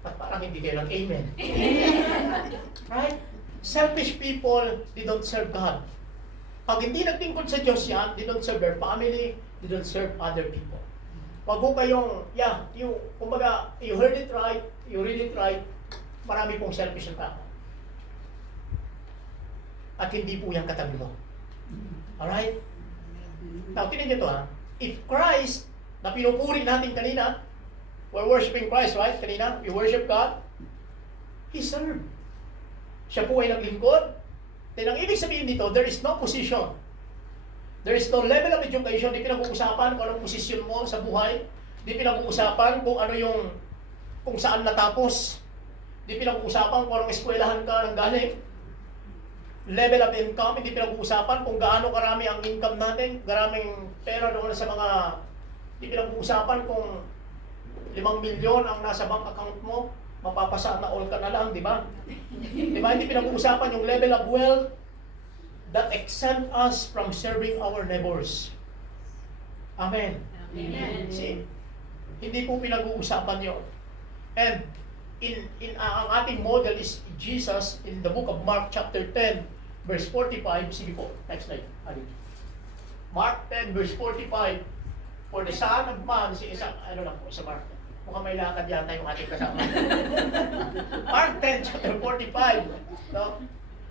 At parang hindi kayo nag-amen. Right? Selfish people, they don't serve God. Pag hindi nagtingkod sa Diyos yan, they don't serve their family, they don't serve other people. Pag po kayong, kumbaga, you heard it right, you read it right, marami pong selfish na tao. At hindi po yan katabi mo. Alright? Now, tinan nyo to ha. If Christ, na pinupuri natin kanina, we're worshiping Christ, right? Kanina, we worship God. He served. Siya po ay naglingkod. Then ang ibig sabihin dito, there is no position. There is no level of education. Di pinag-uusapan kung anong posisyon mo sa buhay. Di pinag-uusapan kung ano yung, kung saan natapos. Di pinag-uusapan kung anong eskwelahan ka nang galing. Level of income, hindi pinag-uusapan kung gaano karami ang income natin, karaming pera doon sa mga, hindi pinag-uusapan kung 5 milyon ang nasa bank account mo, mapapasa na all ka na lang, di ba? Di ba? Hindi pinag-uusapan yung level of wealth that exempt us from serving our neighbors. Amen. Amen. See, hindi po pinag-uusapan yun. And ang ating model is Jesus in the book of Mark chapter 10 verse 45. Sige po, next slide. Mark 10 verse 45. For the Son of Man, sa Mark. Mukhang may lakad yata yung ating kasama. Mark 10 chapter 45. No?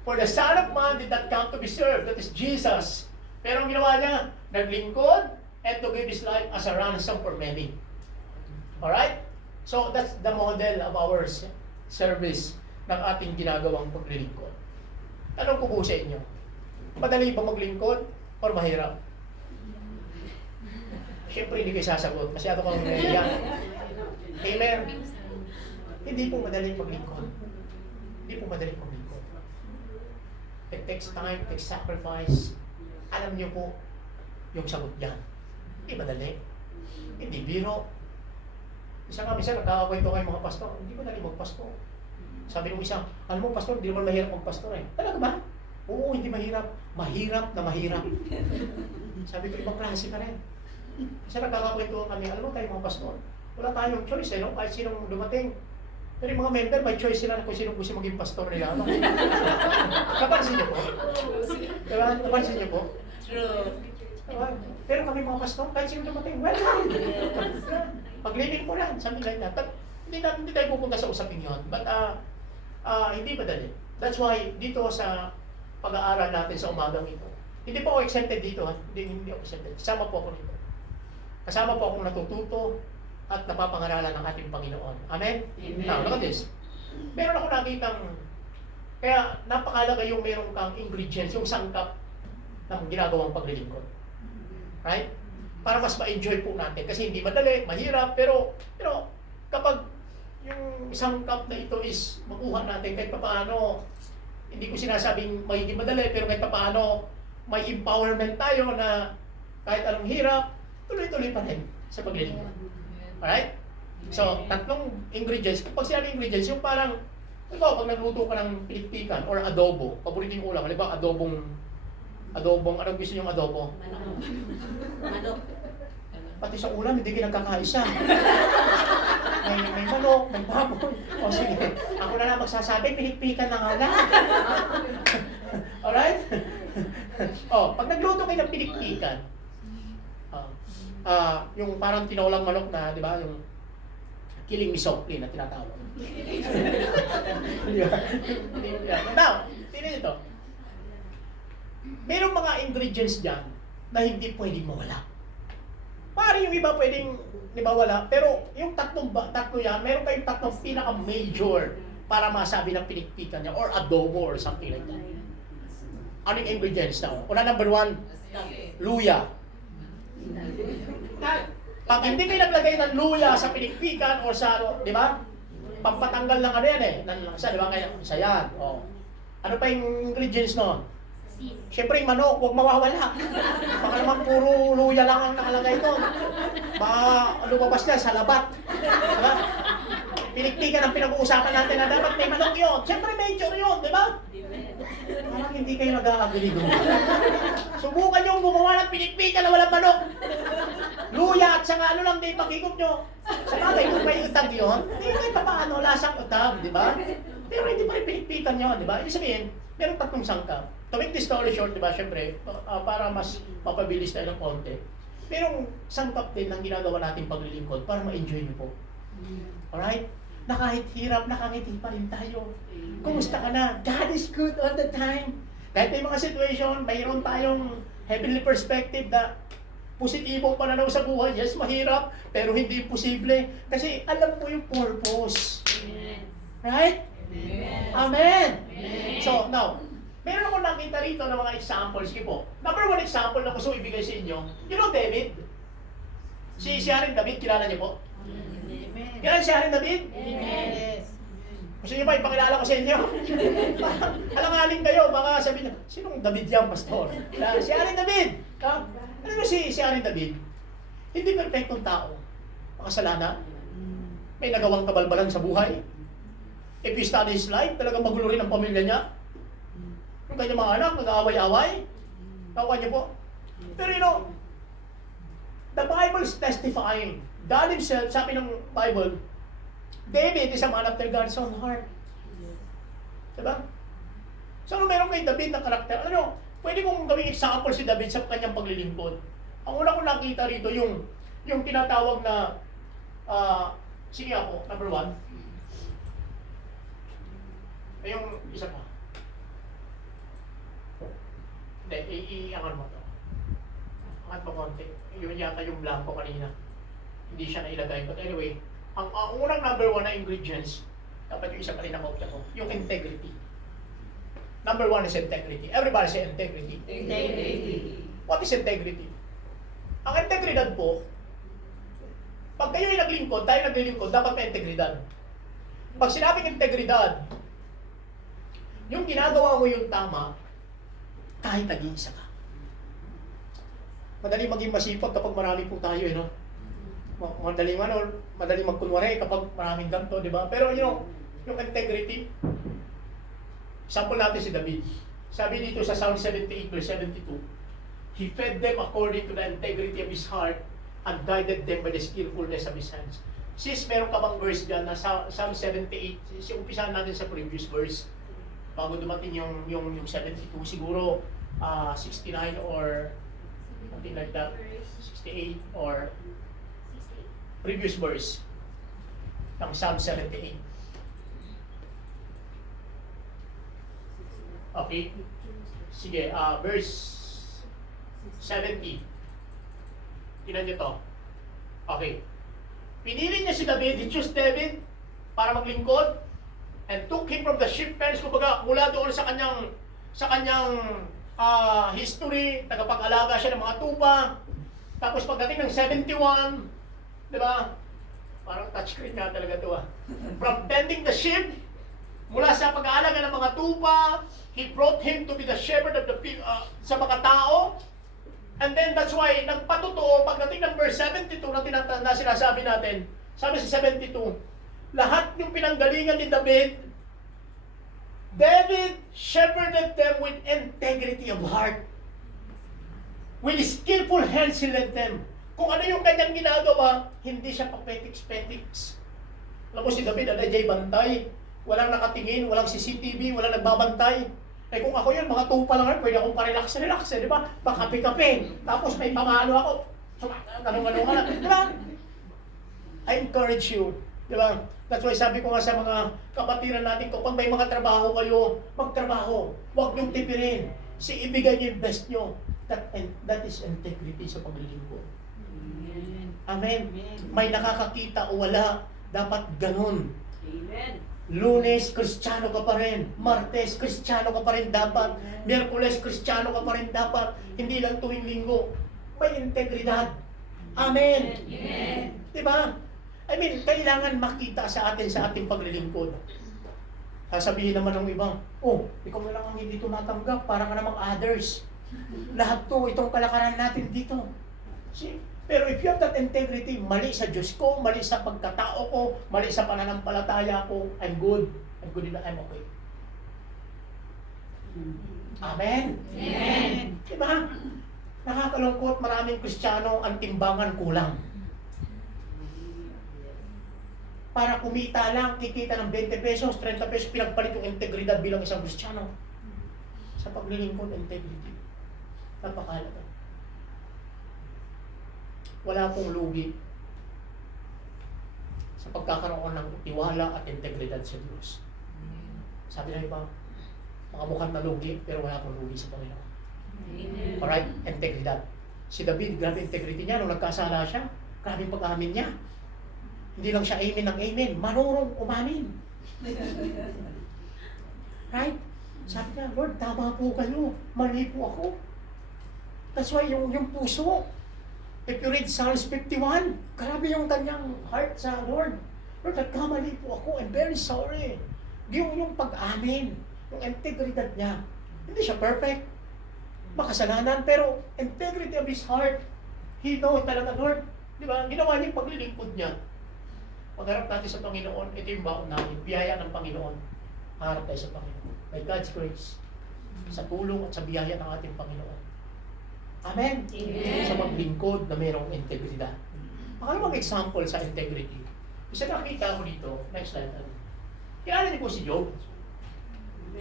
For the Son of Man did not come to be served. That is Jesus. Pero ang ginawa niya, naglingkod and to give His life as a ransom for many. Alright? So that's the model of our service ng ating ginagawang paglilingkod. Tanong ko po sa inyo, madali ba maglingkod or mahirap? Siyempre hindi kayo sasagot, masyado kang naiyak. Amen? Hindi po madaling maglingkod. Hindi po madaling maglingkod. It takes time, it takes sacrifice. Alam niyo po yung sagot niyan. Hindi madali. Hindi biro. Isa nagkakakwento kayo mga pastor, hindi madali magpastor. Sabi ng isa, alam mo pastor, hindi naman mahirap magpastor eh. Talaga ba? Oo, hindi mahirap. Mahirap na mahirap. Sabi ko, ibang klase ka rin. Isa nagkakakwento kami, alam mo tayo mga pastor, wala tayong choice eh, no? Kahit sinong dumating. Pero yung mga member, may choice sila kung sino gusto maging pastor nila. No? Napansin niyo po? Diba? Napansin niyo po? True. Diba? Pero kami mga pastor, kahit sino dumating, welcome! Pag-living mo lang, something like that. But hindi tayo pupunta sa usapin yun. But hindi madali. That's why dito sa pag-aaral natin sa umagang ito, hindi po ako exempted dito. Hindi ako exempted. Kasama po ako dito. Kasama po akong natututo at napapangaralan ng ating Panginoon. Amen? Amen. Now, look at this. Meron ako nakitang, kaya napakalaga yung meron kang ingredients, yung sangkap ng ginagawang paglilingkod. Right? Para mas ma-enjoy po natin. Kasi hindi madali, mahirap, pero kapag yung sangkap na ito is makuha natin kahit papaano, hindi ko sinasabing magiging madali, pero kahit papaano may empowerment tayo na kahit anong hirap, tuloy-tuloy pa rin sa paglilingkod. Alright? So, tatlong ingredients. Kapag sinabi ingredients, yung parang, pag nagluto ka ng pilikpikan or adobo, paborito yung ulam, halimbawa adobong, anong gusto niyong adobo? Manok. Pati sa ulam, hindi kayo nagkakaisa. May manok, may baboy. O sige, ako na lang magsasabi, pilikpikan na nga lang. Alright? Pag nagluto kayo ng pilikpikan, yung parang tinolang manok na, di ba, yung kiling misokli na tinatawag. Now, tingnan nyo to. Merong mga ingredients dyan na hindi pwedeng mawala. Parang yung iba pwedeng wala, pero yung tatlo yan, meron kayong tatlong pinaka-major para masabi ng pinikpikan niya or adobo or something like that. Anong ingredients na? Una, number 1, luya. Pag hindi kayo naglagay ng luya sa pinikpikan or sa di ba? Pampatanggal ng ano yan eh. Di ba? Sa yan. Ano pa yung ingredients no? Siyempre yung manok, huwag mawawala. Baka naman puro luya lang ang nakalagay doon. Baka lumabas na sa labat. Diba? Pinikpikan ang pinag-uusapan natin na dapat may manok yun. Siyempre major yun, di ba? Parang hindi kayo nag-a-agree doon. Subukan nyo gumawa ng pinikpikan na walang manok. Luya at saka ano lang din pakikop nyo. Sa bagay, kung may utag yun. Hindi kahit pa paano, lasang utag, di ba? Pero hindi pa rin pinigpitan yun, di ba? Ibig sabihin, meron tatlong sangkap. To make the story short, di ba, syempre, para mas mapabilis tayo ng konti. Merong sangkap din ng ginagawa natin paglilingkod para ma-enjoy niyo po. Alright? Na kahit hirap, nakangiti pa rin tayo. Kumusta ka na? God is good all the time. Kahit may mga situation, mayroon tayong heavenly perspective na positibong pananaw sa buhay. Yes, mahirap, pero hindi posible. Kasi alam mo yung purpose. Right? Amen. So, now, meron akong nakita rito ng mga examples. Sige po. Number one example na gusto ibigay sa inyo. You know David? Si Haring David, kilala niyo po? Kilala si Haring David? Yes. Gusto niyo ba ipakilala ko sa inyo? Alangaling kayo, baka sabihin niyo, sinong David yan, pastor? Si Haring David. Ano ba si Haring David? Hindi perfectong tao. Makasalanan. May nagawang kabalbalan sa buhay. If you study his life, talagang magulo rin ang pamilya niya. Yung kanyang mga anak, nag-aaway-away. Tawa niyo po. Pero you know, the Bible is testifying. God himself, sabi ng Bible, David is a man after God's own heart. Diba? So, ano meron kay David na karakter? Ano, pwede kong gawing example si David sa kanyang paglilingkod. Ang una kong nakita rito, yung tinatawag na, sige ako, number one. Ay, yung isa pa. Hindi, i-angan mo to. Angat mo konti. Yun yata yung blanco kanina. Hindi siya nailagay. But anyway, ang unang number one na ingredients, dapat yung isa pa rin na kopya ko, yung integrity. Number one is integrity. Everybody say integrity. Integrity. What is integrity? Ang integridad po, pag kayo ay naglingkod, tayo naglilingkod, dapat may integridad. Pag sinabing integridad, yung ginagawa mo yung tama, kahit nag-iisa ka. Madali maging masipag kapag marami po tayo, no? Madaling magkunwari kapag maraming ganito, di ba? Pero yung integrity, sample natin si David. Sabi dito sa Psalm 78 verse 72, He fed them according to the integrity of his heart and guided them by the skillfulness of his hands. Sis, meron ka bang verse dyan na Psalm 78? Umpisahan natin sa previous verse. Bago dumating yung 72, siguro 69 or something like that. 68 or previous verse ng Psalm 78. Okay. Sige, verse 70. Tingnan niyo to. Okay. Pinili niya si David, he chose David para maglingkod and took him from the sheep pens, kumbaga mula doon sa kanyang history, tagapag-alaga siya ng mga tupa. Tapos pagdating ng 71, di ba? Parang touchscreen nga talaga ito From tending the sheep, mula sa pag-aalaga ng mga tupa, he brought him to be the shepherd of the sa mga tao. And then that's why, nagpatotoo, pagdating ng verse 72 na sinasabi natin, sabi sa 72, lahat yung pinanggalingan ni David shepherded them with integrity of heart. With skillful hands, he led them. Kung ano yung kanyang ginagawa, hindi siya papetiks-petiks. Alam mo si David, jay bantay. Walang nakatingin, walang CCTV, walang nagbabantay. Eh kung ako yun, mga tupa lang rin, pwede akong pa-relax, di ba? Pakapi-kapi. Tapos may pamalo ako. Tanong-tanong ka lang, di ba? I encourage you, di ba? That's why sabi ko nga sa mga kapatiran natin, kapag may mga trabaho kayo, magtrabaho. Huwag niyong tipirin. Ibigay niyo yung best niyo. That is integrity sa paglilingkod. Amen. May nakakakita o wala, dapat ganun. Amen. Lunes, Kristiyano ka pa rin. Martes, Kristiyano ka pa rin dapat. Miyerkules, Kristiyano ka pa rin dapat. Hindi lang tuwing linggo. May integridad. Amen. Amen. Diba? I mean, kailangan makita sa atin sa ating paglilingkod. Sasabihin naman ng iba, oh, ikaw na lang ang hindi ito natanggap, para ka namang others. Lahat to, itong kalakaran natin dito. See? Pero if you have that integrity, mali sa Diyos ko, mali sa pagkatao ko, mali sa pananampalataya ko, I'm good. I'm good enough, I'm okay. Amen? Amen. Diba? Nakakalungkot, maraming Kristiyano ang timbangan kulang. para kumita lang, kikita ng 20 pesos, 30 pesos, pinagpalit yung integridad bilang isang Kristiyano. Sa paglilingkod, integrity. Napakahalaga. Wala pong lugi sa pagkakaroon ng tiwala at integridad sa Diyos. Sabi ng iba, makamukhang na lugi, pero wala pong lugi sa Panginoon. Amen. Alright? Integridad. Si David, grabe integrity niya. Nung nagkasala siya, grabe yung pag-amin niya. Hindi lang siya amen ng amen, marunong umamin. Right? Sabi niya, Lord, tama po kayo. Mali po ako. That's why yung puso, if you read Psalms 51, grabe yung kanyang heart sa Lord. Lord, nagkamali po ako. I'm very sorry. Yung pag-amin, yung integridad niya. Hindi siya perfect. Makasalanan, pero integrity of his heart. He knows talaga, Lord. Di ba? Ginawa niya yung paglilingkod niya. Pagharap natin sa Panginoon, ito yung baon natin. Biyaya ng Panginoon. Harap tayo sa Panginoon. By God's grace. Sa tulong at sa biyaya ng ating Panginoon. Amen? Amen. Sa maglingkod na mayroong integridad. Makalawang example sa integrity. Isa nakita ko dito. Next slide. Kilala niyo po si Job?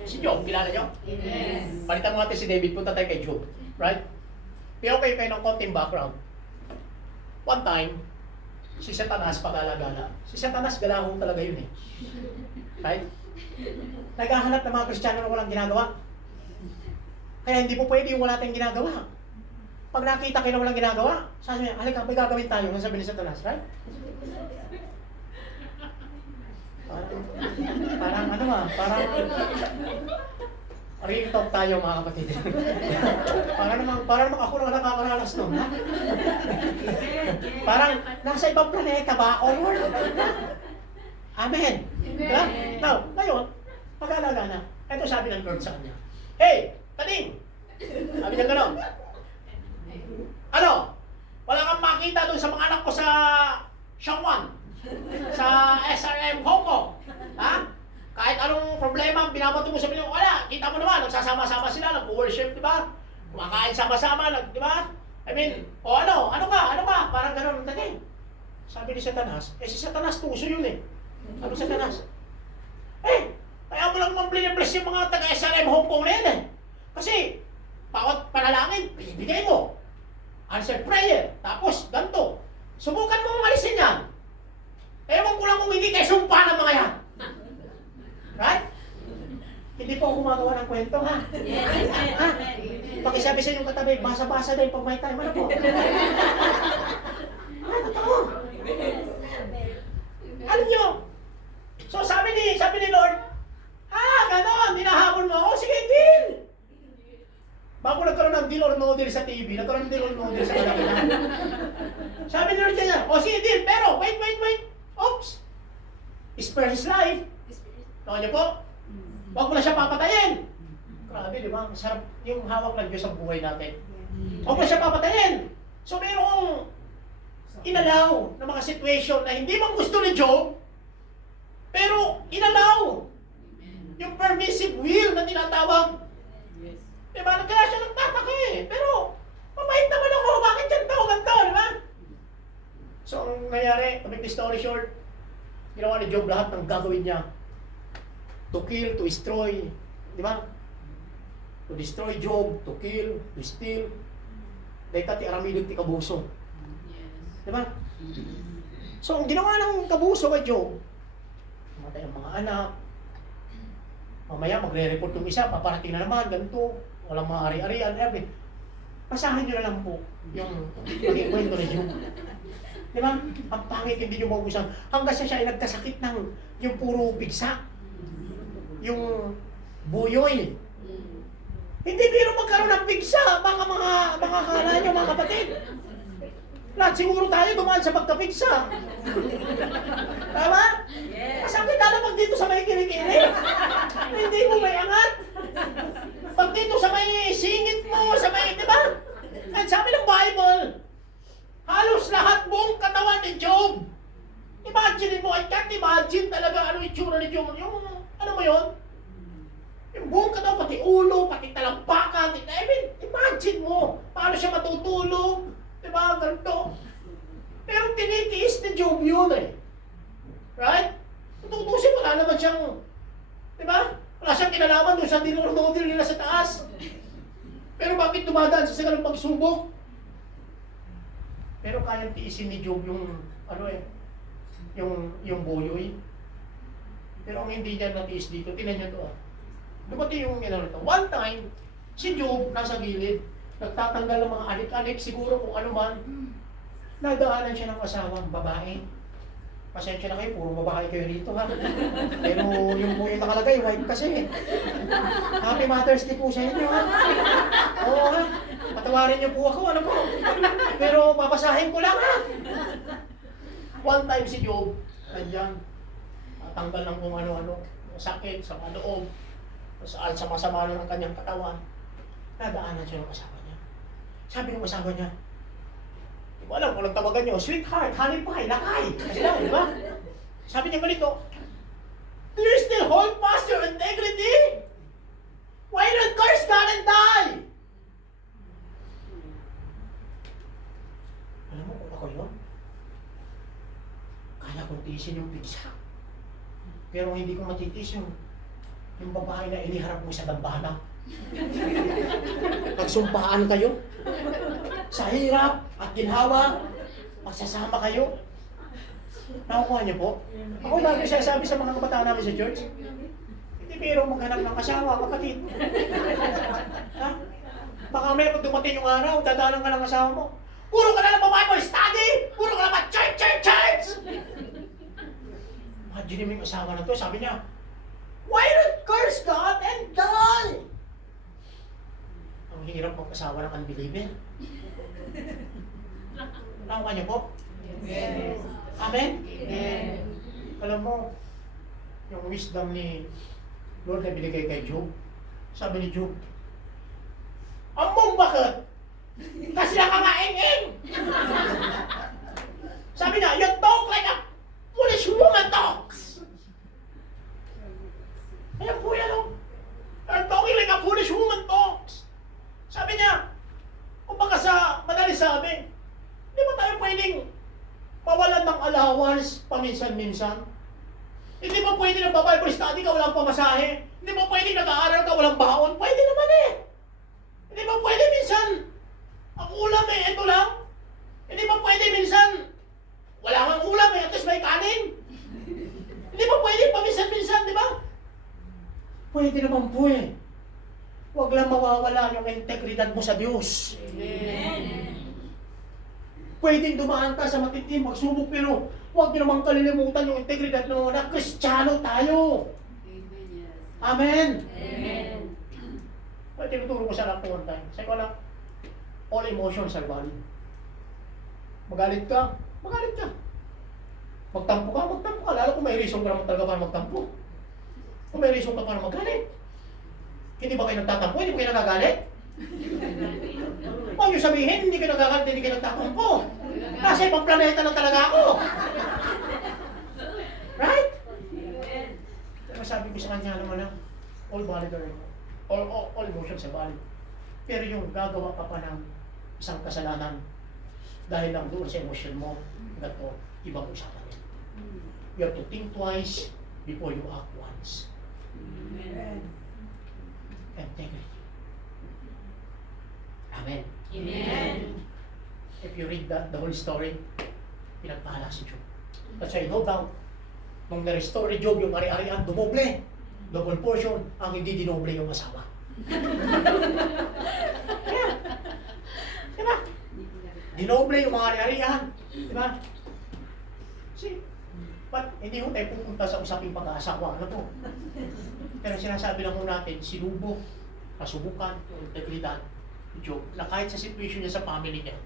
Si Job, kilala niyo? Yes. Palitan mo natin si David, punta tayo kay Job. Right? Pero okay kayo ng konting background. One time, si Satanas pagala-gala. Si Satanas galahong talaga yun eh. Right? Naghahanap ng mga Kristiyano na walang ginagawa. Kaya hindi po pwede yung wala tayong ginagawa. Pag nakita kayo na walang ginagawa, sabi niya, halika, may gagawin tayo. Ang sabi ni Satanas, right? Parang real talk tayo mga kapatid. Para namang ako lang nakakaranas nun. Ha? Parang nasa ibang planeta ba ako, Lord? Amen. Diba? Now, ngayon, pag-alaga na. Ito sabi ng Lord sa kanya. Hey, Taning! Sabi niya gano'n. Ano? Wala kang makita doon sa mga anak ko sa Shangwan, sa SRM Hong Kong. Ha? Kahit anong problema, binabato mo sa Pilipinas, wala. Kita mo naman, nagsasama-sama sila, nag-worship, di ba? Kumakain sama-sama, di ba? I mean, o ano ka? Parang gano'n ang dating. Sabi ni Satanas, si Satanas tuso yun eh. Sabi ni Satanas, kaya mo lang bless yung mga taga-SRM Hong Kong na yan eh. Kasi, bawat panalangin, bibigay mo. Answer prayer. Tapos, ganito. Subukan mo alisin yan. Ewan ko lang kung hindi kayo sumpa ng mga yan. Right? Hindi po ako gumagawa ng kwento, ha? Yes. Ha? Pakisabi sa inyong katabi, basa-basa din pag may time. Ano po? Totoo. Alam nyo? So sabi ni Lord, ganon, hinahabol mo. Oh, sige, deal. Bago nagkaroon ng deal or no deal sa TV, nagkaroon ng deal or no deal sa kalakihan. Sabi ni Lord kanya, oh, sige, deal. Pero, wait. Oops. Spare his life. Nakuha niyo po? Huwag mo na siya papatayin. Grabe, di ba? Masarap yung hawak ng Diyos sa buhay natin. Huwag mo siya papatayin. So, mayroong inalaw na mga situation na hindi man gusto ni Job, pero inalaw yung permissive will na tinatawag. Diba? Kaya siya nagtataka eh. Pero, mabait naman ako. Bakit yan ganito? Diba? So, ang nangyari, to make the story short, ginawa ni Job lahat ng gagawin niya. To kill, to destroy. Diba? To destroy Job, to kill, to steal. Dahil tati aramidot ti kabuso. Diba? So, ang ginawa ng kabuso kay Job, matay ang mga anak, mamaya magre-report yung isa, paparating na naman, ganito, walang mga ari-arian, everything. Basahin nyo na lang po yung maging kwento ni Job. Diba? Ang pangit, hindi nyo maubusan. Hanggang siya ay nagkasakit ng yung puro bigsa. Yung buyoy. Hindi biro magkaroon ng bigsa, mga kala nyo, mga kapatid. Lahat siguro tayo dumaan sa pagkapigsa. Tama? Yes. Masakit na pag dito sa may kilikili. Hindi mo may angat. Pag dito sa may singit mo, sa may, di ba? At sabi ng Bible, halos lahat buong katawan ni Job. Imagine mo, I can't imagine talaga ano yung itsura ni Job. Yung, ano mo yun? Yung buong katawan, pati ulo, pati talampakan, I mean, imagine mo, paano siya matutulog. Diba? Ganito. Pero tinitiis ni Job yun eh. Right? Kung tutusin, wala naman siyang, di ba? Wala siyang kinalaman doon sa dinodil nila sa taas. Pero bakit dumadaan sa sigalang pagsubok? Pero kayang tiisin ni Job yung, yung buyoy. Pero ang hindi niya natiis dito, tinan niyo to Dumating yung to. One time, si Job nasa gilid, nagtatanggal ng mga anik-anik, siguro kung ano man, nadaanan siya ng asawang babae. Pasensya na kayo, puro babae kayo rito ha. Pero yung buhay nakalagay, white kasi. Happy Mother's Day po sa inyo ha. Oo ha. Patawarin niyo po ako, ano po. Pero papasahin ko lang ha. One time si Job, nandiyan, tanggal ng kung ano-ano, sakit sa loob, sa masama ng kanyang katawan. Nadaanan siya ng asawa niya. Sabi ng asawa niya, di ko alam kung anong tawagan niyo, sweetheart, honey pie, lakay. Kasi lang, di ba? Sabi niya ganito, do you still hold fast your integrity? Why not curse God and die? Alam mo kung ako yun? Kaya kong tiisin yung pigsa. Pero hindi ko matitiis yung babae na iniharap mo sa dambana. Nagsumpaan kayo. Sa hirap at ginhawa, magsasama kayo. Nakukuha niyo po? Ako lagi siya sabi sa mga kabataan namin sa church, hindi pero maghanap ng asawa, kapatid. Ha? Baka may pag dumating yung araw, dadaanan ka ng asawa mo. Puro ka na lang Bible study! Puro ka na ba church! Imagine mo yung asawa na to, sabi niya, why not curse God and die? Ang hirap mag-asawa ng unbeliever. Nakuha niyo po? Yes. Amen? Amen. Alam mo, yung wisdom ni Lord na binigay kay Job, sabi ni Job, among bakit? Kasi nakamaing-ing! Sabi niya, you talk like a foolish woman talks! Ayan po yan, you're talking like a foolish woman talks! Sabi niya, kumbaga sa madali sabi, di ba tayo pwedeng mawalan ng allowance paminsan-minsan? Hindi ba pwede nagpa-Bible study ka walang pamasahe? Hindi ba pwede nag-aaral ka walang baon? Pwede naman eh! Hindi ba pwede minsan ang ulam ito lang? Hindi ba pwede minsan wala kang ulam at least may kanin? Hindi ba pwede paminsan-minsan, di ba? Pwede naman po eh. Huwag lang mawawala yung integridad mo sa Diyos. Amen. Pwedeng dumaan ka sa matitindi, magsubok, pero huwag niyo naman kalilimutan yung integridad mo na Kristiyano tayo. Amen? Amen. Well, tinuturo ko sa anak ko one time. Sabi ko lang, all emotions are valid. Magalit ka, magalit ka. Magtampo ka, magtampo ka. Lalo kung may reason ka naman talaga para magtampo. Kung may reason ka para magalit. Hindi ba kayo nagtatampo? Hindi ba kayo nagagalit? Huwag niyo sabihin, hindi kayo nagagalit, hindi kayo nagtatampo. Kasi ibang planeta lang talaga ako. Right? Pero sabi ko sa kanya naman na, all valid are all emotions are valid. Pero yung gagawa ka pa ng isang kasalanan dahil lang doon sa emotion mo, gato, ibang usapan yun. You have to think twice before you act once. Amen. Integrity. Amen. Amen. If you read the whole story, pinagpahala si Job. That's why no doubt, nung na-restore ni Job yung ari-arian, dumoble. Double portion, ang hindi dinoble yung asawa. Yeah. Diba? Dinoble yung mga ari-arian. Diba? See? But hindi ko tayo pupunta sa usaping pag-aasawa. Ano po? Pero sinasabi lang po natin, sinubok, kasubukan, integridad, Job, na kahit sa situation niya sa family niya,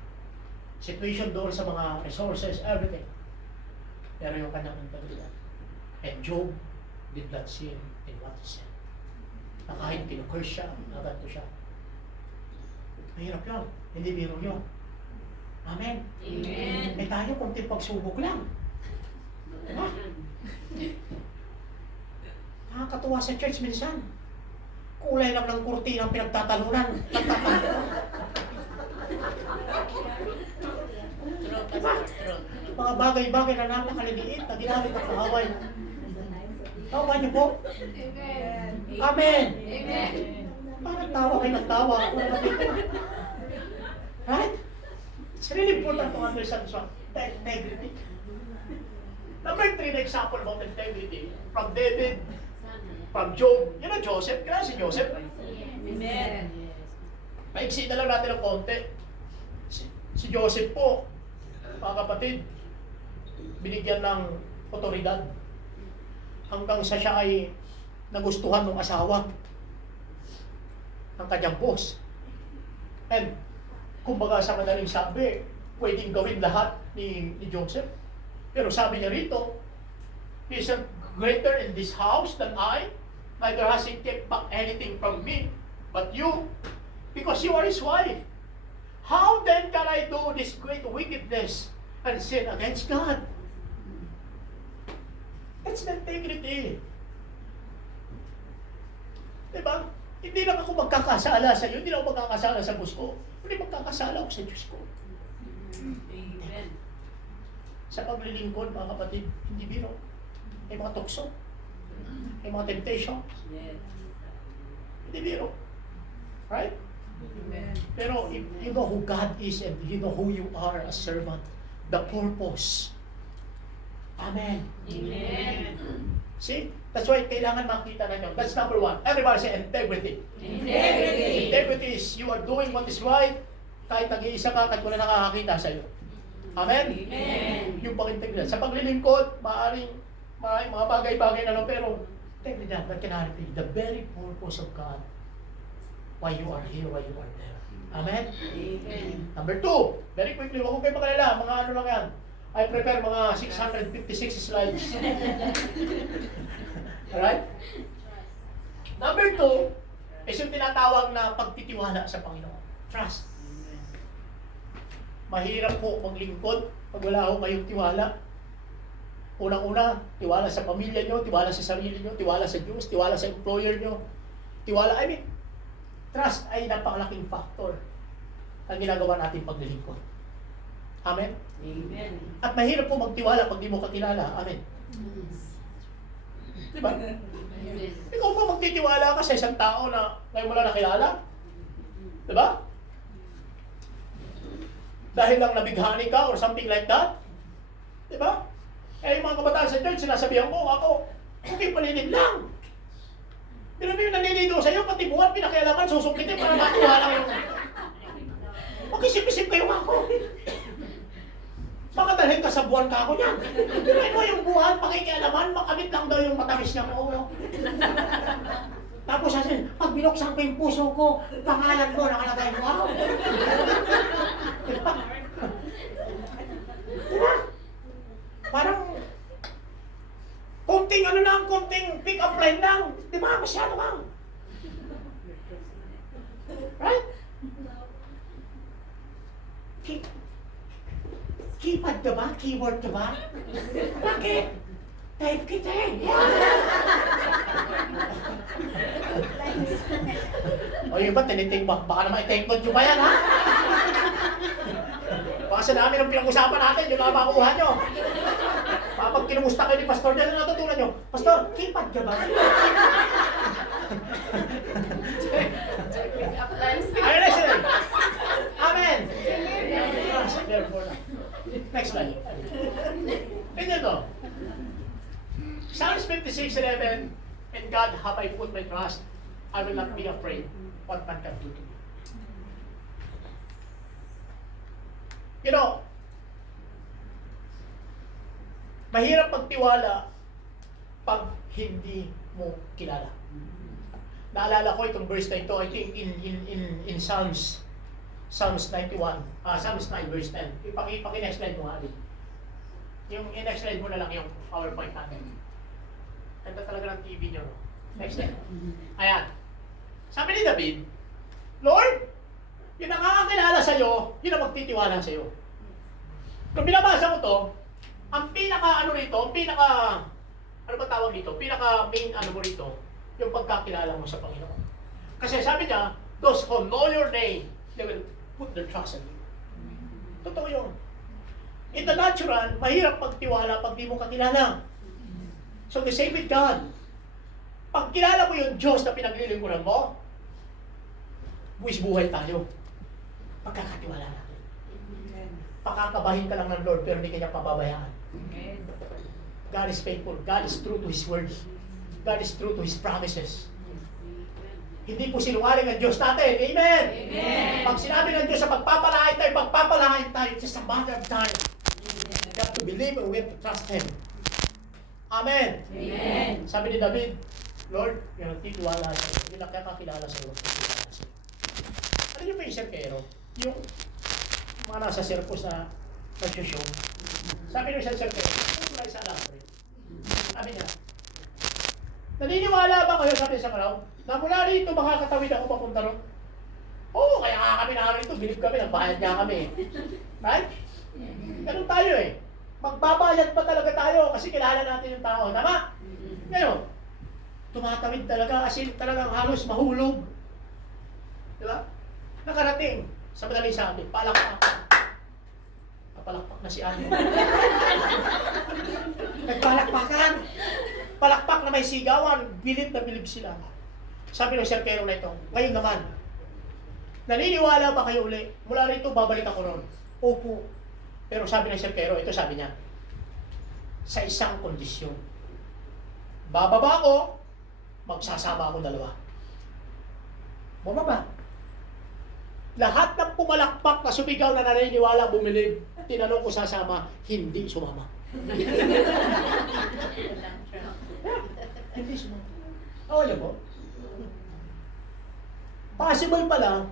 situation doon sa mga resources, everything, pero yung kanyang integridad. And Job did not sin in what he said. Na kahit kinukurse siya, naganto siya. Mahirap yun. Hindi biro yun. Amen? Amen. Eh tayo, kunting pagsubok lang. Diba? Nakakatuwa sa church minsan. Kulay lang ng kurtina ang pinagtatalunan. Diba? mga bagay-bagay na napakaliliit na ginamit ng kaaway. Tawa niyo po? Amen. Amen! Amen. Parang tawa kayo ng tawa. Right? It's really important to understand this one. The integrity. Number 3, the example about integrity. From David, from Job. You know Joseph? Kaya si Joseph? Amen. Maiksi na lang natin ng konti. Si Joseph po, mga kapatid, binigyan ng otoridad hanggang sa siya ay nagustuhan ng asawa ng kanyang boss. And kumbaga sa madaling sabi, pwedeng gawin lahat ni Joseph. Pero sabi niya rito, he is greater in this house than I, neither has he kept back anything from me, but you, because you are his wife. How then can I do this great wickedness and sin against God? That's the integrity. Diba? Hindi lang ako magkakasala sa iyo, hindi lang ako magkakasala sa boss ko, hindi magkakasala ako sa Diyos ko. Amen. Sa paglilingkod, mga kapatid, hindi biro. May mga tukso. May mga temptation. Yes. Hindi biro. Right? Amen. Pero if you know who God is and you know who you are as servant, the purpose. Amen. Amen. See? That's why kailangan makita na nyo. That's number 1. Everybody say integrity. Integrity. Integrity is you are doing what is right kahit nag-iisa ka, kahit wala nakakakita sa iyo. Amen? Amen. Yung pag-integridad. Sa paglilingkod, maaaring mga bagay-bagay na lang, pero integridad, personality, the very purpose of God, why you are here, why you are there. Amen? Amen. Number 2, very quickly, huwag ko kayo makalala, mga ano lang yan. I prepare mga 656 slides. Alright? Number 2, is yung tinatawag na pagtitiwala sa Panginoon. Trust. Mahirap po maglingkod pag wala akong kayong tiwala. Unang-una, tiwala sa pamilya nyo, tiwala sa sarili nyo, tiwala sa Diyos, tiwala sa employer nyo. Trust ay napakalaking factor ang ginagawa natin paglilingkod. Amen? Amen. At mahirap po magtiwala pag di mo kakilala. Amen? Diba? Ikaw pa magtitiwala ka sa isang tao na ngayon mo lang nakilala? Diba? Dahil lang nabighani ka or something like that? Diba? Eh, yung mga kabataan sa church, sinasabihan ko, ako, okay, palinig lang. Pero yung naniligaw sa'yo, pati buwan, pinakialaman, susukitin para makuha lang yung... Mag-isip-isip kayo ako. Baka dalhin ka sa buwan ka ako niyan. Pero mo yung buwan, pakikialaman, makamit lang daw yung matamis niya ko. Tapos sasabihin, pag binuksan ko yung puso ko, pangalan mo, nakalagay mo, wow. Diba? Diba? Parang, konting ano lang, konting pick-up line lang. Diba? Masyado lang. Right? Keypad ka ba? Keyword ka ba? Bakit? Type kita eh. O yun ba, tiniting ba? Baka naman i-take note nyo ba yan, ha? Baka sa dami ng pinag-usapan natin, yung nakakuha nyo. Baka pag kinumusta kayo ni Pastor, dyan na natutunan nyo. Pastor, keypad ka ba? Are you listening? Amen! Therefore, next slide. Tingnan to. Psalms 56:11, in God have I put my trust, I will not be afraid what man can do to me. You know, mahirap magtiwala pag hindi mo kilala. Naalala ko itong verse na ito, I think in Psalms 91, Psalms 9 verse 10. Paki-next-slide mo nga din. Yung in-next-slide mo na lang yung PowerPoint natin. Ganda talaga ng TV nyo. Next slide. Ayan. Sabi ni David, Lord, yung nakakakilala sa'yo, yun ang magtitiwala sa'yo. Kung binabasa ko to, ang pinaka ano ba tawag dito? Pinaka main ano mo rito, yung pagkakilala mo sa Panginoon. Kasi sabi niya, those who know your name, they will put their trust in you. Totoo yun. In the natural, mahirap magtiwala pag di mo kakilala. So the same with God. Pag kilala mo yung Diyos na pinaglilingkuran mo, buwis buhay tayo. Pagkakatiwala natin. Pakakabahin ka lang ng Lord pero hindi kanya pababayaan. God is faithful. God is true to His word. God is true to His promises. Hindi po sinungaling ang Diyos natin. Amen! Amen. Pag sinabi ng Diyos sa pagpapalain tayo, it's just a matter of time. We have to believe and we have to trust Him. Amen! Amen. Sabi ni David, Lord, yung nagtitiwala sa iyo. Hindi lang kaya kakilala sa iyo. Nagtitiwala sa iyo. Ano yung may serkero? Yung mga nasa circus na nag-show. Sabi ng isang serkero, kung wala isa alambre. Sabi niya, naniniwala ba kayo, sabi sa crowd, na mula rito makakatawid ako papunta ron? Oo, kaya nga kami na rito, bilib kami, nagbayad nga kami. Right? Ganun tayo eh. Magbabayad pa talaga tayo kasi kilala natin yung tao. Tama? Ngayon, tumatawid talaga kasi talagang halos mahulog. Diba? Nakarating sa madaling sabi, palakpak. Napalakpak na si Ano. Nagpalakpakan. Palakpak na may sigawan, bilib na bilib sila. Sabi ng serkero na ito, ngayon naman, naniniwala ba kayo uli? Mula rito, babalik ako ron. Opo. Pero sabi ng serkero, ito sabi niya, sa isang kondisyon. Bababa ako, magsasama ako dalawa. Bumaba. Lahat ng pumalakpak na sumigaw na naniniwala, bumilib. Tinanong ko sasama, hindi sumama. Hindi sumama. Oo, yun po. Possible pala,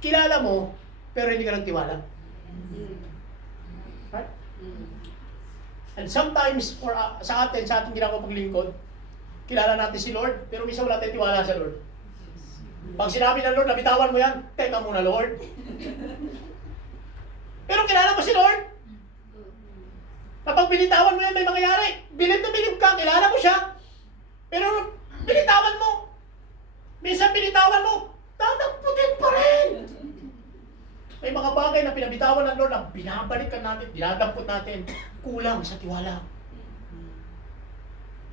kilala mo, pero hindi ka nagtiwala. Right? And sometimes, sa ating ginagawa paglingkod, kilala natin si Lord, pero minsan wala tayong tiwala sa Lord. Pag sinabi ng Lord, nabitawan mo yan, teka muna Lord. Pero kilala mo si Lord. Kapag binitawan mo yan, may mangyayari. Bilib na bilib ka, kilala mo siya. Pero binitawan mo. Minsan binitawan mo, dadamputin pa rin. May mga bagay na pinabitawan ng Lord na binabalikan natin, dinadampot natin, kulang sa tiwala.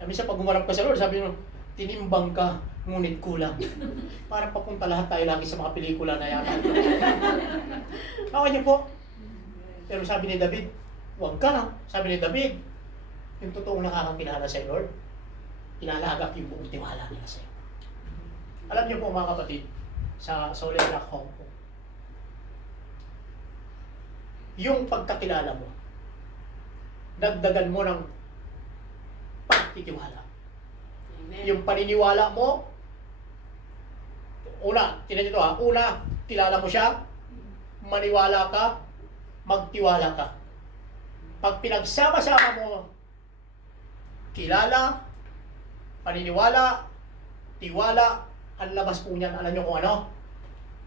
Minsan pag humarap ka sa Lord, sabi mo, tinimbang ka, ngunit kulang. Parang papunta lahat tayo lagi sa mga pelikula na yan. Kawan niyo po. Pero sabi ni David, huwag ka. Sabi ni David, yung totoong nakakakilala sa Lord, ilalagak yung buong tiwala nila sa iyo. Alam niyo po mga kapatid, sa Solerak, Hong Kong, yung pagkakilala mo, dagdagan mo ng pagtitiwala. Yung paniniwala mo, una, tinan nyo ito una, kilala mo siya, maniwala ka, magtiwala ka. Pag pinagsama-sama mo, kilala, paniniwala, tiwala, ang labas po niyan, alam nyo kung ano?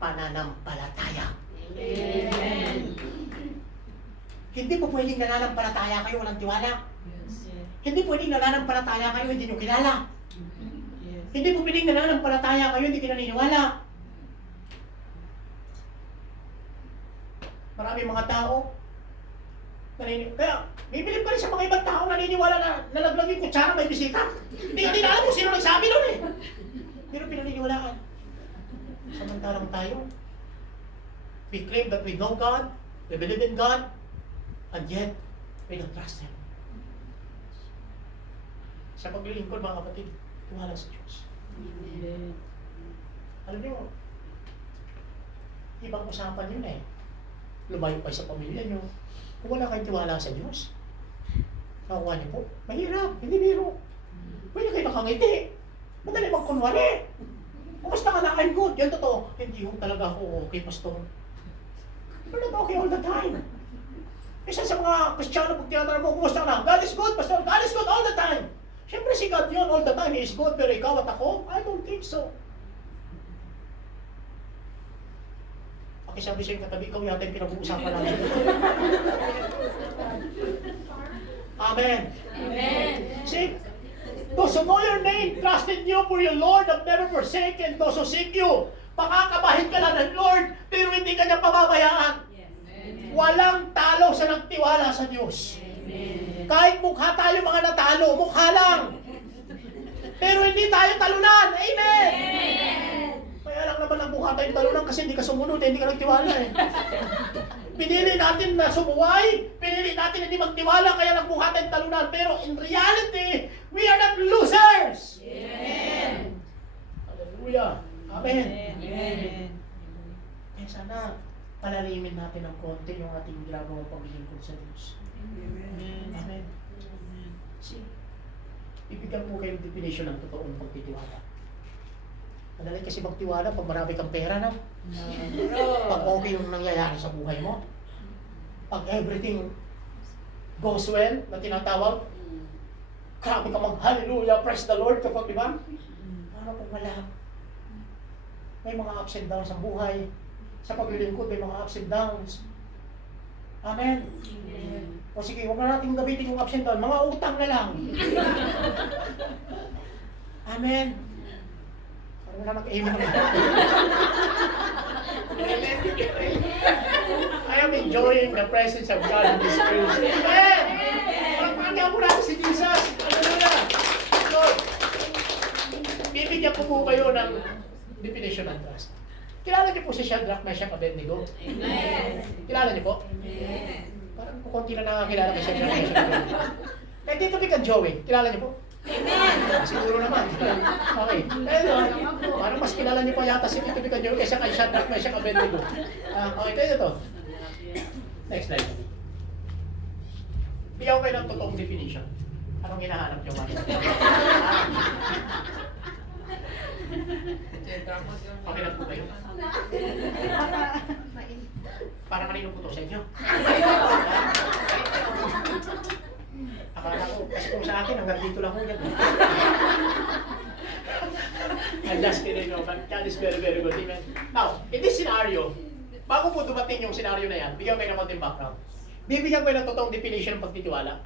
Pananampalataya. Amen. Hindi po pwedeng nananampalataya kayo walang tiwala. Hindi pwedeng nananampalataya kayo hindi nyo kilala. Hindi po pwedeng nananampalataya kayo hindi kinaniniwala. Maraming mga tao, kaya bibilib ka rin sa mga ibang tao naniniwala na nalaglag yung kutsara may bisita. Hindi ka din alam kung sino nagsabi nun eh. Pero pinaniniwalaan. Samantalang tayo, we claim that we know God, we believe in God, and yet, we don't trust Him. Sa paglilingkod mga kapatid, tiwala sa Diyos. Alam niyo, ibang usapan yun eh. Lumayo kayo sa pamilya niyo. Kung wala kayong tiwala sa Diyos, nakuha niyo po, mahirap, hindi biro. Pwede kayo nakangiti. Madali magkunwari. Kumusta ka na? I'm good. Yan totoo. Hindi yung talaga ako okay, pastor. I'm not okay all the time. Isa sa mga Kristiyano, pag tinatanong mo, kumusta ka na? God is good, pastor. God is good all the time. Siyempre si God yun all the time. He is good. Pero ikaw at ako, I don't think so. Pakisabi sa'yo katabi, ikaw yata yung pinag-uusapan namin. Amen. Amen. See? Those who know your name, trust in you for your Lord, have never forsaken those who seek you. Pakakabahin ka na ng Lord, pero hindi ka niya pababayaan. Walang talo sa nagtiwala sa Diyos. Kahit mukha tayo mga natalo, mukha lang. Pero hindi tayo talunan. Amen! Kaya lang naman ang mukha tayong talunan kasi hindi ka sumunod, hindi ka nagtiwala eh. Pinili natin na sumuway, pinili natin hindi magtiwala, kaya lang mukha tayong talunan. Pero in reality, we are not losers. Amen. Hallelujah. Amen. Amen. Kaya sana palalimin natin ng konti yung ating ginagawang paglilingkod sa Diyos. Amen. See, ibigyan mo kayo ng definition ng totoong pagtitiwala. Madali kasi magtiwala pag marami kang pera na. Pag okay yung nangyayari sa buhay mo. Pag everything goes well, na tinatawag, grabe ka mag-hallelujah, praise the Lord kapag, di ba? Para pag wala, may mga ups and downs sa buhay. Sa paglilingkod, may mga ups and downs. Amen? O sige, huwag na natin gamitin yung ups and downs. Mga utang na lang. Amen? Parang wala nag-amen naman. I am enjoying the presence of God in this place. Amen! Parang pangyaw mo natin si Jesus. Hallelujah! Lord, bibigyan ko po kayo ng definition ng trust. Kilala niyo po si Shadrach, Meshach, Abednego? Amen. Kilala niyo po? Amen. Parang kukunti na nakakilala kay Shadrach, Meshach, Abednego. Eh, dito kay Joey, kilala niyo po? Amen. Siguro naman. Okay. Pero, parang mas kilala niyo pa yata si Tito Joey kaysa kay Shadrach, Meshach, Abednego. Okay, kayo to. Next slide. Bigyan ko kayo ng totoong definition. Anong hinahanap niyo, Mami? Okay na po kayo? Para kanino po to sa inyo? Akala ko, kasi kung sa akin, hanggang dito lang ko yan. I'm just kidding, no, but God is very, very good. Amen. Now, in this scenario, bago po dumating yung scenario na yan, bigyan kayo ng konting background. Bibigyan ko ng totoong definition ng pagtitiwala.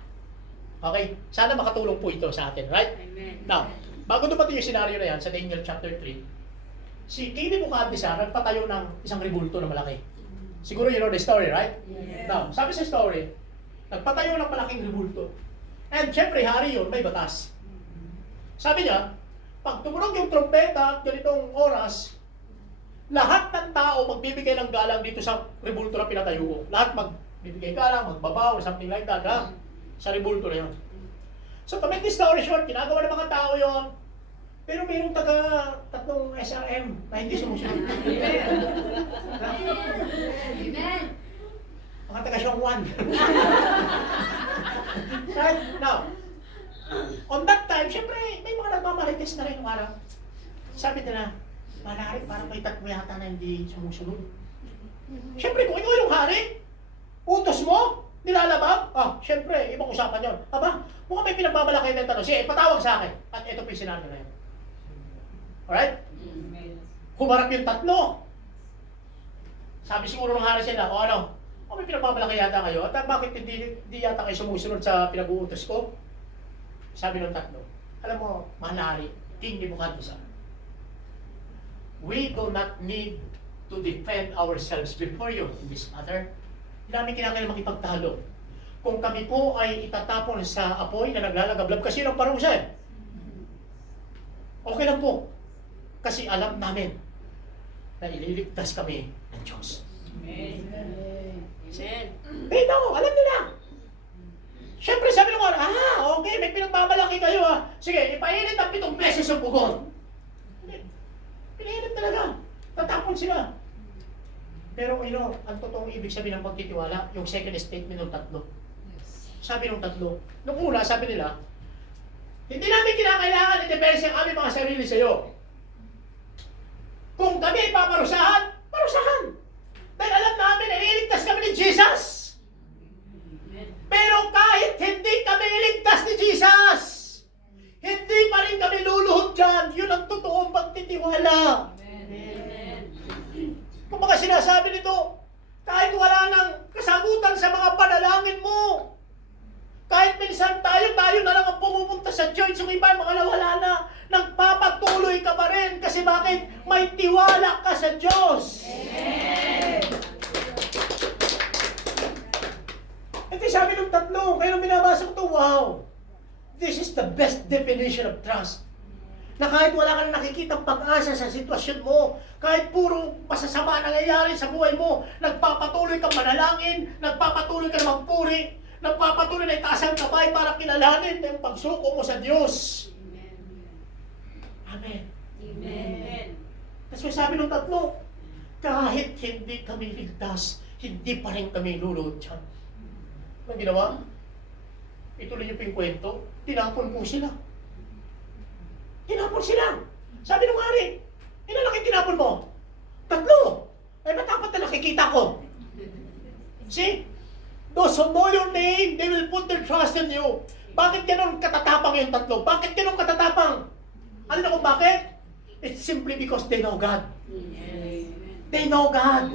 Okay? Sana makatulong po ito sa atin, right? Amen. Now, bago dumating yung scenario na yan sa Daniel chapter 3, si King Nebuchadnezzar nagpatayo ng isang rebulto na malaki. Siguro you know the story, right? Yes. Now, sabi sa story, nagpatayo ng malaking rebulto. And syempre, hari yun, may batas. Sabi niya, pag tumunog yung trompeta at ganitong oras, lahat ng tao magbibigay ng galang dito sa rebulto na pinatayo ko. Lahat magbibigay galang, magbabaw, or something like that, ha? Sa rebulto na yun. So, to make this story short, ginagawa ng mga tao yon. Pero mayroong tatlong SRM na hindi sumusunod. Amen. Mga taga-Siongwan. Right? Now, on that time, syempre, may mga nagmamarites na rin ng araw. Sabi nila, manari, parang may tatlo yata na hindi sumusunod. Syempre, kung ikaw yung hari, utos mo, nilalabag, syempre, ibang usapan yun. Aba, mukhang may pinagmamalaki na tanong. Sige, ipatawag sa akin. At ito po yung sinabi na yun. Alright? Humarap yung tatlo. Sabi siguro ng hari sila, may pinagmamalaki yata kayo. At bakit hindi yata kayo sumusunod sa pinag-uutos ko? Sabi ng tatlo, alam mo, mahal na hari, King Nebuchadnezzar, we do not need to defend ourselves before you in this matter. Hindi namin kinakailangan makipagtalo. Kung kami po ay itatapon sa apoy na naglalagablab kasi ng parusa, okay lang po. Kasi alam namin na ililigtas kami ng Diyos. Amen. They know, alam nila. Siyempre sabi ng mga, okay, may pinagmamalaki kayo Sige, ipainit ang 7 beses ang pugon. Pinainit talaga. Tatapon sila. Pero ang totoong ibig sabihin ng pagtitiwala, yung second statement ng tatlo. Sabi ng tatlo, nung una, sabi nila, hindi namin kinakailangan i-depensa ang aming mga sarili sa iyo. Kung kami ay paparusahan, parusahan. Dahil alam namin na iligtas kami ni Jesus. Pero kahit hindi kami iligtas ni Jesus, hindi pa rin kami luluhod dyan. Yun ang totoong pagtitiwala. Kung baka sinasabi nito, kahit wala nang kasagutan sa mga panalangin mo, kahit minsan tayo na lang ang pumupunta sa church, yung iba mga nawala na, nagpapatuloy ka pa rin. Kasi bakit? May tiwala ka sa Diyos. sabi ng tatlo, kaya nung binabasa ko to, wow! This is the best definition of trust. Na kahit wala ka na nakikitang pag-asa sa sitwasyon mo, kahit puro masasama nangyayari sa buhay mo, nagpapatuloy kang manalangin, nagpapatuloy ka na magpuri, nagpapatuloy na itaas ang kamay para kilalanin ang pagsuko mo sa Diyos. Amen. Amen. That's why sabi ng tatlo, kahit hindi kami ligtas, hindi pa rin kami lulod dyan. Anong ginawa? Ituloy niyo po yung kwento, tinapon po sila. Tinapon sila. Sabi ng hari, ilan lang yung tinapon mo? Tatlo. Eh, ba't apat na nakikita ko? See? Those who know your name, they will put their trust in you. Bakit ganun katatapang yung tatlo? Bakit ganun katatapang? Alam na kung bakit? It's simply because they know God. They know God.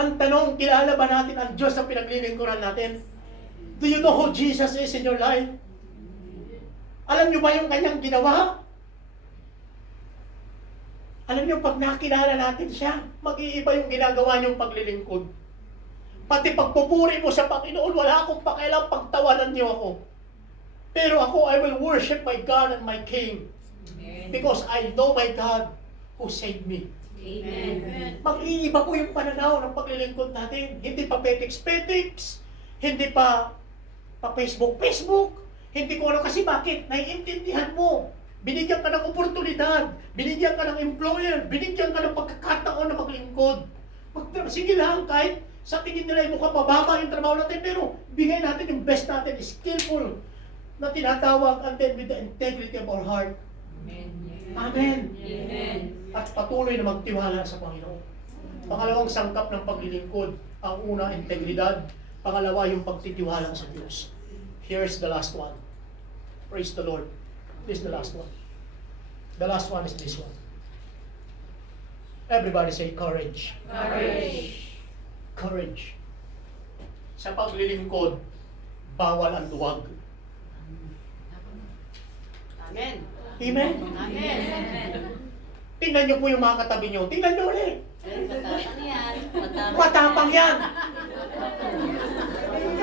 Ang tanong, kilala ba natin ang Diyos na pinaglilingkuran natin? Do you know who Jesus is in your life? Alam niyo ba yung kanyang ginawa? Alam niyo, pag nakilala natin siya, mag-iiba yung ginagawa niyong paglilingkod. Pati pagpupuri mo sa Panginoon, wala akong pakialam, pagtawanan niyo ako. Pero ako, I will worship my God and my King. Because I know my God who saved me. Amen. Mag-iiba po yung pananaw ng paglilingkod natin. Hindi pa petiks-petiks, hindi pa Facebook, hindi ko alam kasi bakit, naiintindihan mo. Binigyan ka ng oportunidad, binigyan ka ng employer, binigyan ka ng pagkakataon na maglingkod. Sige lang, kahit sa tingin nila yung mukhang mababa yung trabaho natin, pero bigay natin yung best natin, skillful na tinatawag, and then with the integrity of our heart. Amen. Amen. At patuloy na magtiwala sa Panginoon. Pangalawang sangkap ng paglilingkod, ang una, integridad. Pangalawa, yung pagtitiwala sa Diyos. Here's the last one. Praise the Lord. This is the last one. The last one is this one. Everybody say courage. Courage. Courage. Sa paglilingkod, bawal ang duwag. Amen. Amen? Amen. Tingnan niyo po yung mga katabi niyo. Tingnan niyo ulit. Matapang yan. Matapang yan.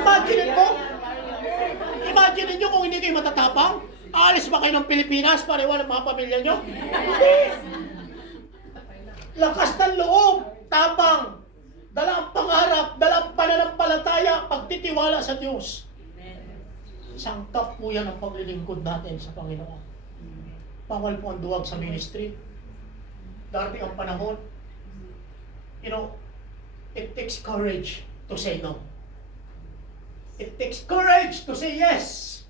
Imagine mo. Imagine niyo kung hindi kayo matatapang. Aalis ba kayo ng Pilipinas para iwan ang mga pamilya niyo? Hindi. Lakas ng loob. Tapang. Dala ang pangarap. Dala ang pananampalataya. Pagtitiwala sa Diyos. Sangkap po yan ang paglilingkod natin sa Panginoon. Bawal po ang duwag sa ministry. Darating ang panahon. You know, it takes courage to say no. It takes courage to say yes.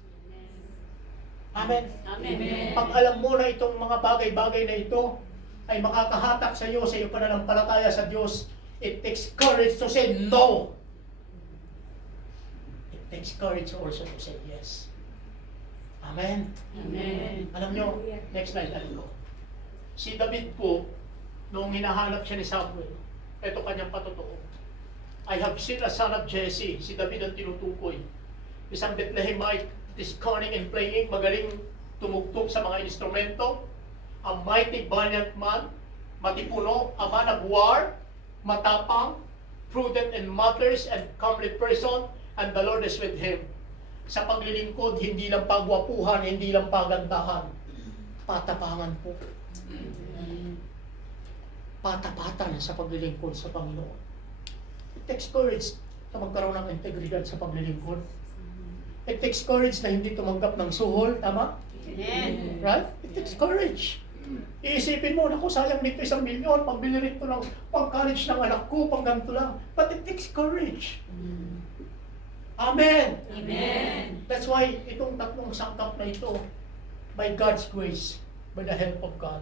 Amen. Amen. Pag alam mo na itong mga bagay-bagay na ito ay makakahatak sa iyo, sa iyong pananampalataya sa Diyos, it takes courage to say no. It takes courage also to say yes. Amen. Amen. Alam nyo, next slide, alam ko. Si David po, nung hinahanap siya ni Samuel, ito kanyang patotoo. I have seen a son of Jesse. Si David ang tinutukoy. Isang Bethlehemite, is cunning and playing, magaling tumugtog sa mga instrumento. A mighty valiant man, matipuno, a man of war, matapang, prudent in matters, and comely person, and the Lord is with him. Sa paglilingkod, hindi lang pagwapuhan, hindi lang pagandahan. Patapangan po. Patapatan sa paglilingkod sa Panginoon. It takes courage na magkaroon ng integridad sa paglilingkod. It takes courage na hindi tumanggap ng suhol, tama? Amen. Right? It takes courage. Iisipin mo, naku, sayang dito 1 milyon, pambili rito ng pang-college ng anak ko, pang ganito lang. But it takes courage. Amen. Amen. That's why itong tatlong sangkap na ito, by God's grace, by the help of God,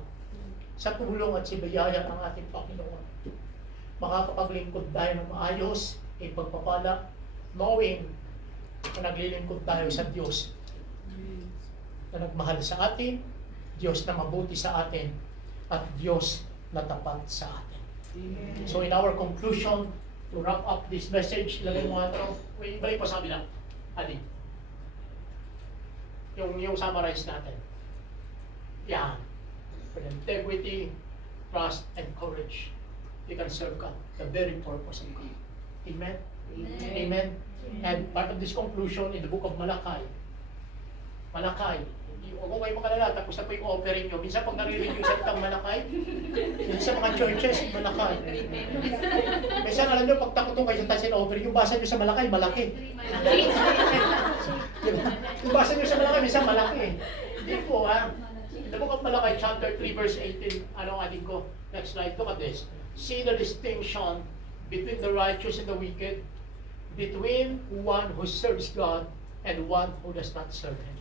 sa tulong at sibiyaya ng ating Panginoon, makakapaglingkod tayo ng maayos, ipagpapala, knowing na naglilingkod tayo sa Diyos na nagmahal sa atin, Diyos na mabuti sa atin, at Diyos na tapat sa atin. So in our conclusion, to wrap up this message, ilagay mo nga ito, balik pa sa amin lang, Adi. Yung summarize natin. Yan. With integrity, trust, and courage, you can serve God, the very purpose of God. Amen? Amen. And part of this conclusion in the book of Malachi. Huwag mo kayo makalala, tapos na po yung offering nyo. Minsan pag naririnig yung salitang Malakay, minsan mga churches, Malakay. Minsan alam nyo, pag takotong kayo sa taas yung offering, yung basa nyo sa Malakay, malaki. Diba? Yung basa nyo sa Malakay, minsan malaki. Hindi po ha. In the book of Malakay, chapter 3, verse 18, ano ang ating ko? Next slide, look at this. See the distinction between the righteous and the wicked, between one who serves God and one who does not serve Him.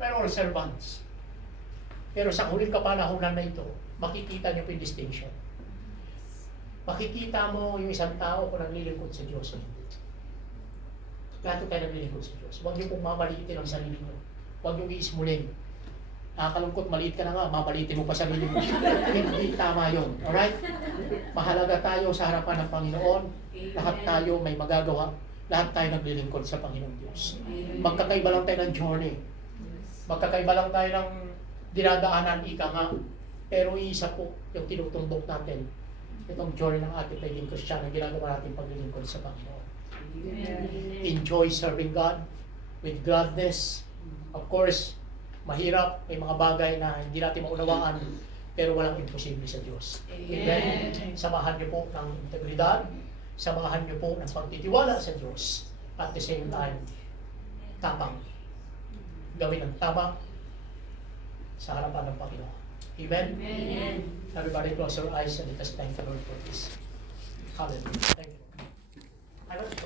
We're all servants. Pero sa huling kapanahonan na ito, makikita niyo po yung distinction. Makikita mo yung isang tao kung naglilingkod sa Diyos o hindi. Lahat tayo naglilingkod sa Diyos. Huwag niyo pong mamalitin ang sarili niyo. Huwag niyo iismulin. Nakakalungkot, maliit ka na nga, mamalitin mo pa sarili mo. Hindi tama yun. Alright? Mahalaga tayo sa harapan ng Panginoon. Lahat tayo may magagawa. Lahat tayo naglilingkod sa Panginoon Diyos. Magkakaiba lang tayo ng journey. Magkakaiba lang tayo ng dinadaanan, ika nga. Pero isa po yung tinutumbok natin. Itong journey ng ating pagiging Kristiyano, ginagawa natin paglilingkod sa Panginoon. Enjoy serving God with gladness. Of course, mahirap, may mga bagay na hindi natin maunawaan, pero walang imposible sa Diyos. Amen? Samahan niyo po ng integridad, samahan niyo po ng pagtitiwala sa Diyos. At the same time, tapang. Gawin ang tama sa harapan ng Panginoon. Amen? Amen. Everybody close your eyes and let us thank the Lord for this. Hallelujah. Thank you. I want to